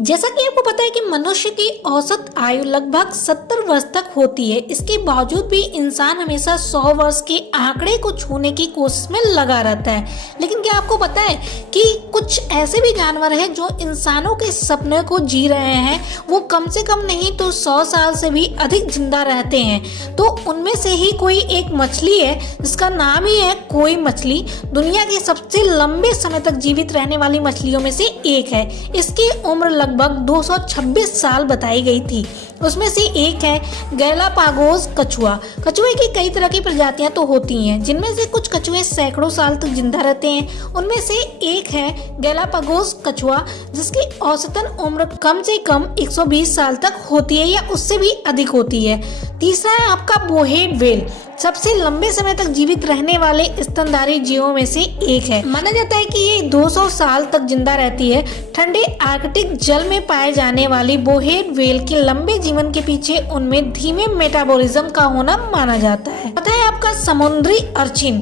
जैसा कि आपको पता है कि मनुष्य की औसत आयु लगभग 70 वर्ष तक होती है। इसके बावजूद भी इंसान हमेशा 100 वर्ष के आंकड़े को छूने की कोशिश में लगा रहता है। लेकिन क्या आपको पता है कि कुछ ऐसे भी जानवर हैं जो इंसानों के सपने को जी रहे हैं। वो कम से कम नहीं तो 100 साल से भी अधिक जिंदा रहते हैं। तो उनमें से ही कोई एक मछली है जिसका नाम ही है कोई मछली। दुनिया की सबसे लंबे समय तक जीवित रहने वाली मछलियों में से एक है। इसकी उम्र लगभग 226 साल बताई गई थी। उसमें से एक है गैलापागोस कछुआ। कछुए की कई तरह की प्रजातियां तो होती हैं, जिनमें से कुछ कछुए सैकड़ों साल तक जिंदा रहते हैं। उनमें से एक है गैलापागोस कछुआ, जिसकी औसतन उम्र कम से कम 120 साल तक होती है या उससे भी अधिक होती है। तीसरा है आपका बोहेड व्हेल, सबसे लंबे समय तक जीवित रहने वाले स्तनधारी जीवों में से एक है। माना जाता है कि ये 200 साल तक जिंदा रहती है। ठंडे आर्कटिक जल में पाए जाने वाली बोहेड व्हेल के लंबे जीवन के पीछे उनमें धीमे मेटाबॉलिज्म का होना माना जाता है। पता है आपका समुद्री अर्चिन,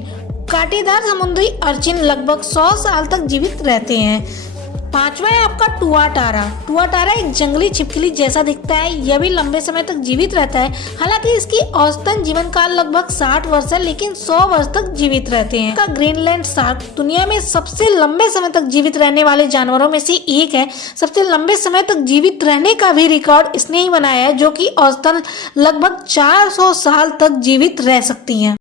कांटेदार समुद्री अर्चिन लगभग 100 साल तक जीवित रहते हैं। पांचवा है आपका टुआटारा। टुआटारा एक जंगली छिपकली जैसा दिखता है। यह भी लंबे समय तक जीवित रहता है। हालांकि इसकी औसतन जीवन काल लगभग 60 वर्ष है, लेकिन 100 वर्ष तक जीवित रहते हैं। का ग्रीनलैंड शार्क दुनिया में सबसे लंबे समय तक जीवित रहने वाले जानवरों में से एक है। सबसे लंबे समय तक जीवित रहने का भी रिकॉर्ड इसने ही बनाया है, जो कि औसतन लगभग 400 साल तक जीवित रह सकती है।